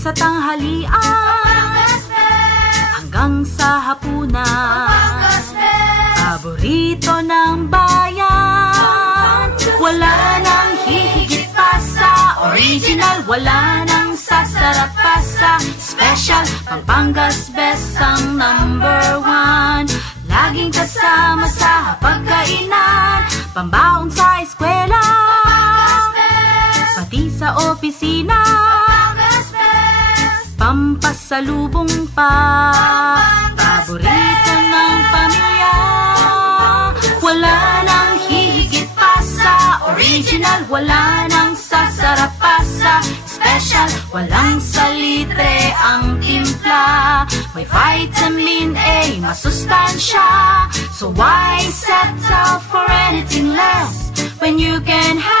sa tanghalian hanggang sa hapunan. Paborito ng bayan, wala nang hihigit pa sa original, wala nang sasarap pa sa special. Pampangas Best ang #1, laging kasama sa pagkainan, pambaon sa eskwela, pati sa opisina, pampasalubong pa. Paborito ng pamilya, wala nang hihigit pa sa original, wala nang sasarap pa sa special. Walang salitre ang timpla, may vitamin A, masustansya. So why settle for anything less when you can have